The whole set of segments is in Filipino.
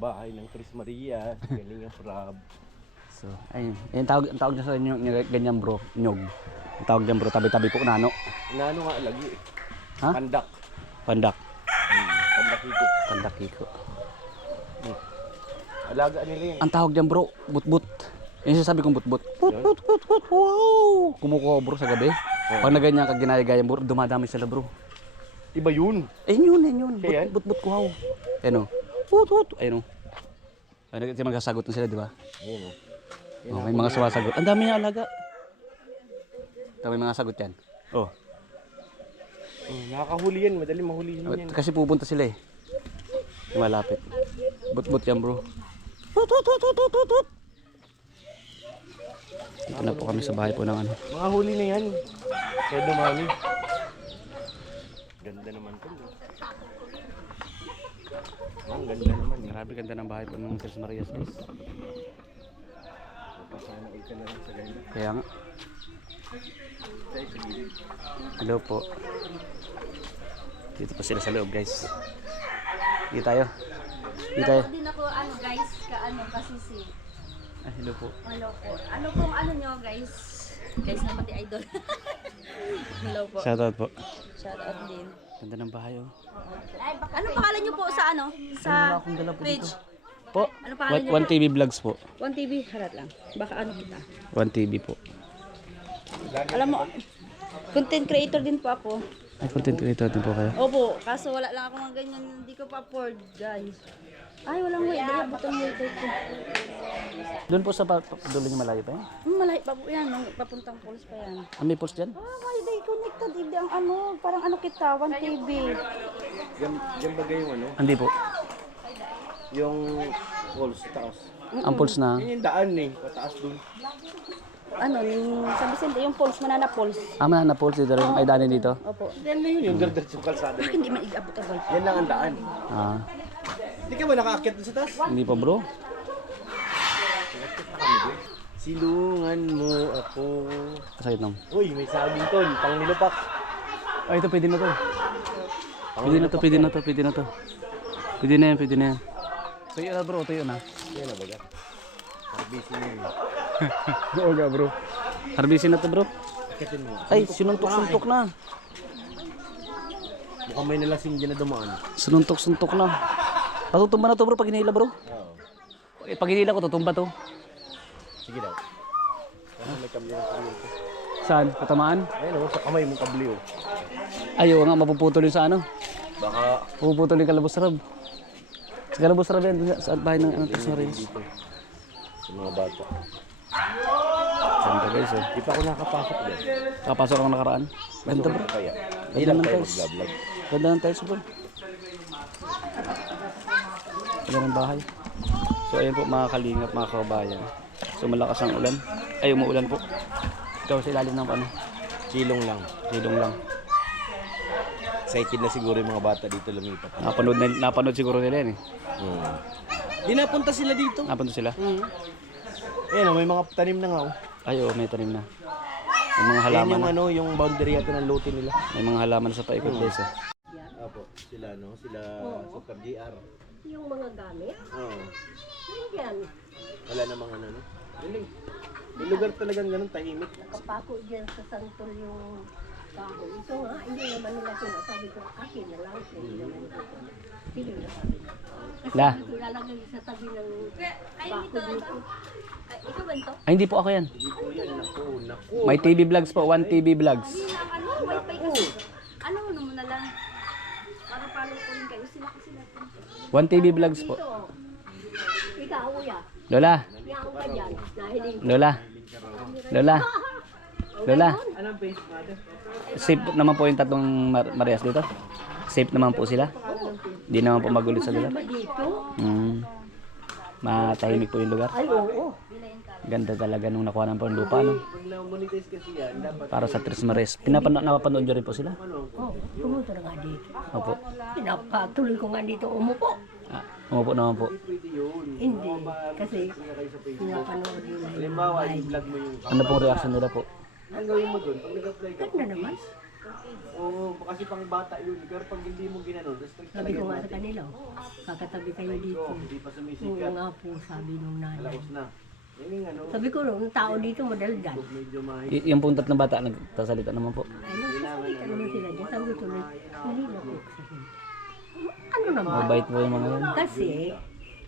bahay ng Chris Maria, galing ang Frab. So, ayun. Ayun, tawag niya sa inyo, ganyan bro, nyog. Ang tawag niyan bro, tabi-tabi po nano. Nano nga lagi. Ha? Pandak. Pandak. Pandakiko. Pandakiko. Alaga nila yun. Ang tawag niyan bro, butbut. Yung sinasabi kong butbut. Butbut, wow! Kumukuha bro sa gabi. Pag na ganyan ka ginaya-gaya bro, dumadami sila bro. Iba yun. Ayun yun. Kaya yan? Butbut kuhaw. Ayun o. Butbut. Ayun o. Ayun o. Magsasagot na sila, di ba? Ayun o. Oh, may mga sumasagot. Ang dami niya alaga. Ito, may mga sagot yan. Oh. Nakakahuli yan. Madali mahuli yan. Kasi pupunta sila eh. Malapit. But yan bro. Dito na po kami sa bahay po ng ano. Mga huli na yan. Kaya dumami. Ganda naman ito. Ang ganda naman. Grabe ganda ng bahay po ng Tres Marias guys. Sana ka na lang sa ganda. Kaya nga. Hello po. Dito pa sila sa loob guys. Dito tayo. Dito tayo. Din ako ano guys, kasisi. Ah, hello po. Hello po. Ano pong ano nyo guys? Guys na pati idol. Hello po. Shoutout po. Shout out din. Ganda ng bahay oh. Ano pangalan nyo po sa ano? Sa Akong dala po page? dito. Po. Ano pangalan nyo 1 TV vlogs po. 1 TV, harat lang. Baka ano kita. 1 TV po. Alam mo, content creator din po ako. Ay, content creator din po kayo. Opo, kaso wala lang ako mga ganyan. Hindi ko pa afford guys. Ay, walang way. Dala, butang way ko. Doon po sa dulo niyo malayo pa yan? Malayo pa po yan. Papuntang polis pa yan. Ah, may post dyan? Ah, may day connected. Hindi ang ano, parang ano kita, 1 TV. Yan bagay yung ano? Hindi po. Yung walls taas. Ang pulse na. Yan yung daan eh. Pataas dun. Ano, yung sa Vicente, yung Pulse, Manana Pulse. Ama na pulse dito rin. Ay, daanin dito. Opo. Yan na yun. Yung dirt yung kalsada. Bakit hindi man i-abot-abot? Yan lang ang daan. Ah, Hindi ka ba nakaakyat dun sa taas? hindi pa bro. Silungan mo ako. Kasakit nang. Uy, may saging tol. Pang nilupak. Ay, ito pwede na to. Pwede na to, pwede na to, pwede na to. Pwede na yan, pwede na yan. Tuyo na bro, tuyo na. Yan na baga. Harbisin mo yun. Oo nga bro. Harbisin na to bro. Akitin mo. Ay, sinuntok-suntok na. Mukhang may nalasing dyan na dumaan. Sinuntok-suntok na. Patutumba na to bro pag hinila bro. Oo. Eh, pag hinila ko, tutumba to. Sige daw. Kasi may kabli ng kabli. Saan? Katamaan? Ayun o, sa kamay mong kabli o. Ayaw nga, mapuputol yun sa ano. Baka Mapuputol yung kalabos-rab. Sa kalabos-rab yan, sa bahay ng ano, Tesorians. dito. Sa mga bata. Ganda guys oh. Di pa ako nakapasok dyan. Kapasok ako nakaraan. Ganda bro. Kaya. Ganda Hindi lang ng tayo tiles. mag-vlog. Ganda ng tiles bro. Ganda ng bahay. So ayun po mga kalingap, mga kabayan. So malakas ang ulan. Ay umuulan po. Ikaw sa ilalim ng ano? Silong lang. Silong lang. Excited na siguro yung mga bata dito lumipat. Napanood siguro nila yan eh. Di napunta sila dito. Napanood sila? Ayan o, may mga tanim na nga o. Ay oo, may tanim na. May mga Ayan halaman yung na. ano, yung boundary yata ng lote nila. May mga halaman sa paikot guys eh. Apo, sila no, sila Super GR. Yung mga gamit? Oo. Yan. Wala namang ano no. Galing. May lugar talagang ganun tahimik. Kapako dyan sa santol yung kahoy. Ito nga, hindi naman nila sinasabi ko, akin na lang. Hindi naman ito. Hindi na sabi. La. Ito lalagay sa tabi ng bako dito. Ay, ikaw ba ito? Ay hindi po ako yan. Hindi po yan, naku, naku. May TV vlogs po, 1 TV vlogs. Hindi lang ano, wifi kasi. Ano mo na lang. Para follow ko rin kayo. Sila kasi natin. 1 TV vlogs po. Ikaw, uya. Lola. Yan ka dyan. Nahiling. Lola. Lola. Lola. Anong face mother? Safe naman po yung tatlong Marias dito? Safe naman po sila? Hindi naman po magulit sa lugar? Dito? Matahimik po yung lugar? Ay, oo. Ganda talaga nung nakuha ng pang lupa, no? Pag na-monetize kasi yan, dapat Para sa Tres Marias. Napapanood nyo rin po sila? Oh, pumunta na nga dito. Opo. Pinapatuloy ko nga dito umupo. Ah, umupo naman po. pwede yun. Hindi. Kasi pinapanood nila. Halimbawa, i-vlog mo yung Ano pong reaction nila po? ang gawin mo dun, pag nag-apply ka, Ganda naman. Oo, kasi pang bata yun. Pero pag hindi mo ginano, restrict Sabi talaga ko nga natin. sa kanila, kakatabi kayo Aray dito. ko, hindi pa Oo sumisikat. nga po, sabi nung nanay. Malaos na. Yan yung ano, Sabi ko, yung tao dito madaldal. medyo Yung pong tatlong bata nagsasalita naman po. Ay, nagsasalita naman sila dyan. Sabi ko tuloy, hindi na po sabihin. Ano naman? Mabait po yung mga yan. Kasi,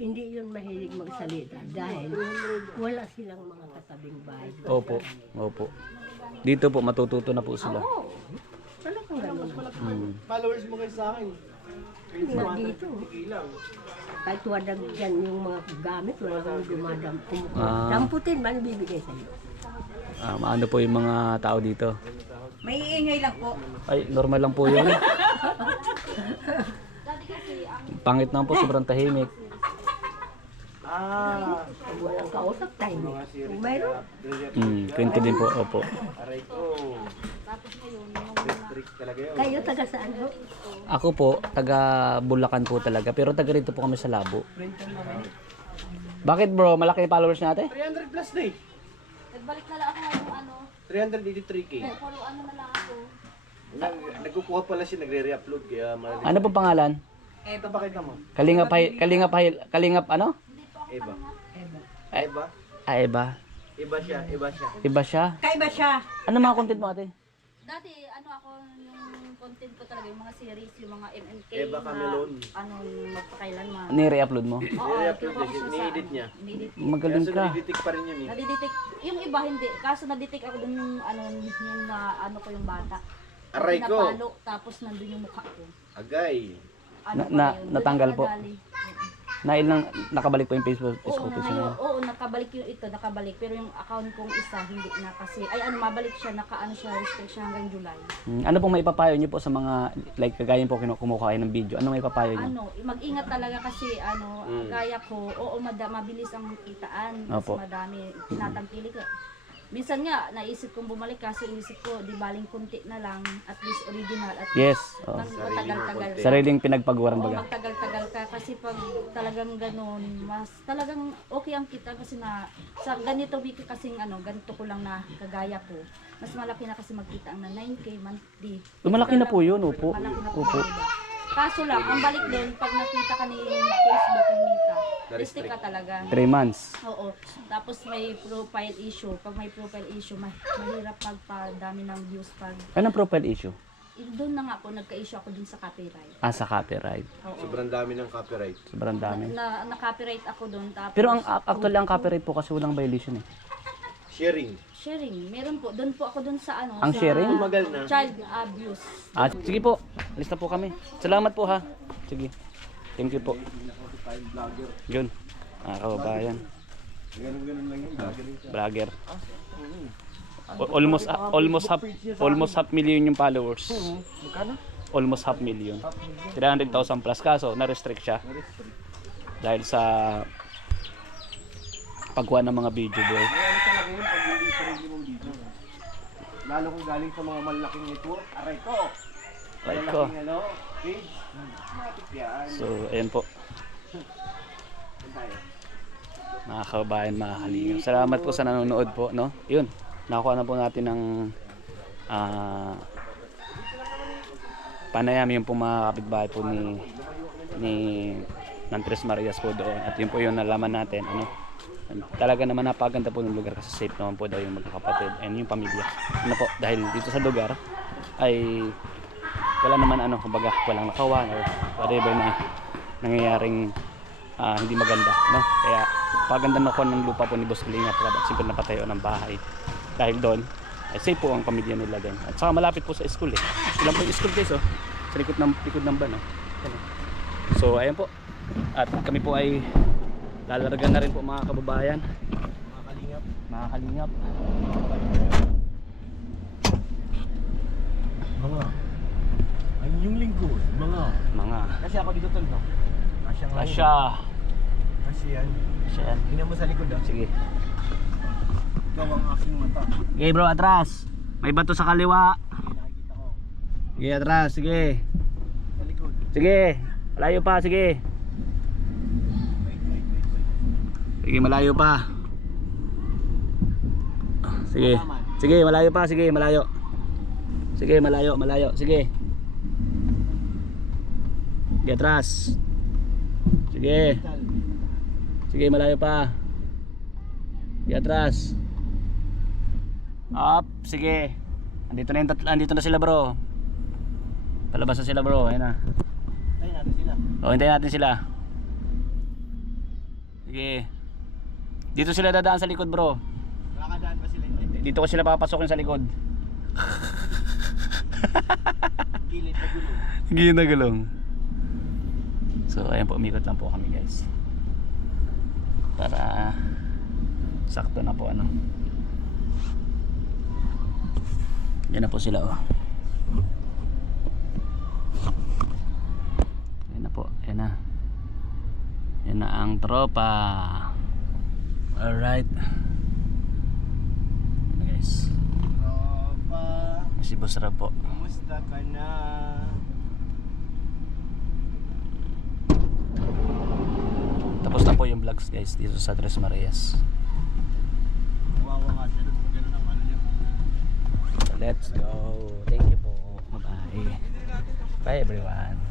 hindi yun mahilig magsalita dahil wala silang mga katabing bahay. Opo, opo. Dito po matututo na po sila. Oo, talagang gano'n. Hmm. followers mo kayo sa akin. Na dito, Ilang. kahit wadag dyan yung mga gamit, wala kang dumadamputin. Ah. Damputin man bibigay sa'yo. Ano po yung mga tao dito? May iingay lang po. Ay, normal lang po yun. Pangit naman po, sobrang tahimik. Pag walang kausap, time eh. Kung mayroon, Kwento din po, opo. Aray ko. Restrict talaga yun. kayo taga saan ho? Ako po, taga Bulacan po talaga, pero taga rito po kami sa Labo. Bakit bro, malaki yung followers natin? 300 plus na eh. Nagbalik na lang ako ngayong ano, 383k. puro ano na lang ako. Nagkukuha pala siya, nagre-re-upload kaya mali. Ano po pangalan? Ito ba kita mo? Kalingap ano? Eva. Ay. Eva? Eva. Iba siya, iba siya. Iba siya? Kaiba siya. Ano mga content mo ate? Dati ano ako, yung content ko talaga, yung mga series, yung mga MNK Eva Camelon. ano, magpakailanman. Ni-re-upload mo? Oo, Nire-upload kinuha ko niya, siya sa ni-edit niya. Ni-edit. Magaling Kaso ka. nadiditik pa rin yun eh. Nadidetect, yung iba hindi, kaso nadetect ako dun yung ano, yung na, ano ko yung bata. Aray ko. Pinapalo, tapos nandun yung mukha ko. Agay. Ano Na- pa yun? Doon natanggal ako po? nadali. Na ilang nakabalik po yung Facebook Oo, page ngayon, niya. oo, nakabalik yung ito, nakabalik. Pero yung account kong isa, hindi na kasi, ay ano, mabalik siya, naka-ano siya, restrict siya hanggang July. Ano pong maipapayo niyo po sa mga like kagaya po kumukuha kayo ng video? Ano maipapayo niyo? Ano, mag-ingat talaga kasi ano, gaya ko, oo, mabilis ang kitaan, mas Opo. madami, tinatangkilik ko. Minsan nga, naisip kong bumalik kasi inisip ko, di baling kunti na lang, at least original, at Yes. Oh. matagal-tagal ka. Sariling pinagpagawaran Oo, baga. magtagal-tagal ka kasi pag talagang ganun, mas talagang okay ang kita kasi na sa ganito wiki kasing ano, ganito ko lang na kagaya ko. Mas malaki na kasi magkita ang na 9K monthly. Malaki na po yun, opo. Malaki na po, Opo. diba? Kaso lang, ang balik doon, pag nakita ka ni Facebook ni Mika, restrict ka talaga. 3 months. Oo. Tapos may profile issue. Pag may profile issue, mahirap magpadami ng views pag... Anong profile issue? Doon na nga po, nagka-issue ako dun sa copyright. Sa copyright. Oo. Sobrang dami ng copyright. Sobrang dami. Na-copyright ako doon. Tapos, Pero ang actually ang copyright po kasi walang violation eh. Sharing. sharing. Meron po. Doon po ako doon sa ano. Ang sa sharing? Tumagal na. Child abuse. Sige po. Alis na po kami. Salamat po ha. Sige. Thank you po. Yun. Kababayan. Ganun-ganun lang yun. Vlogger. Almost half million yung followers. Magkano? Almost half million. 300,000 plus kaso na-restrict siya dahil sa pagkuha ng mga video boy. Ano talaga yun pag hindi sarili mong video. Lalo kung galing sa mga malaking network. Aray ko. Aray ko. Malalaking ano, page. Matik yan. So ayan po Saan tayo? mga kababayan, mga kalingap. Salamat po sa nanonood po, no? Yun, nakuha na po natin ng panayam yung po mga kapitbahay po ni ng Tres Marias po doon. At yun po yung nalaman natin, ano, talaga naman napaganda po ng lugar kasi safe naman po daw yung magkakapatid and yung pamilya. Ano po, dahil dito sa lugar ay wala naman ano, kumbaga walang nakawan or whatever na nangyayaring hindi maganda, no? Kaya paganda na ko ng lupa po ni Boss Kalinga para simple na patayo ng bahay. Dahil doon, ay safe po ang pamilya nila din. At saka malapit po sa school eh. Ilan po yung school guys oh. Sa likod ng van oh. Ayan, oh. So ayan po. At kami po ay lalargan na rin po mga kababayan. Mga kalingap. Mga kalingap. Mga. Ay yung lingkod. Mga. Kasi ako dito tol, no? Asya. Kasi yan. Asya yan. Tingnan mo sa likod ah. Sige. Ikaw ang aking mata. Okay bro, atras. May bato sa kaliwa. Hindi nakikita ko. Sige, atras. Sige. Sa likod. Sige. Malayo pa, sige. Wait. Sige, malayo pa. Sige. Sige, malayo pa, sige, malayo. Sige, malayo, malayo. Sige. Sige, atras. Sige. Sige, malayo pa. Sige, atras. Up, sige. Andito na sila, bro. Palabas na sila, bro. Ayun na. Tayo natin sila. O, hintayin natin sila. Sige. Dito sila dadaan sa likod, bro. Nakakadaan ba sila? Hindi. Dito ko sila papasokin sa likod. Gilid na gulo. Gilid na gulong. So, ayan po, umikot lang po kami, guys. Para sakto na po, ano. Yan na po sila, oh. Yan na po, yan na. Yan na ang tropa. Alright. Guys, Tropa, si Boss Rab po. kumusta ka na? Tapos na po yung vlogs, guys, dito sa Tres Marias. Wawa nga siya doon pag gano'n ang ano niya. So, let's go. Thank you po. Bye-bye. Bye everyone.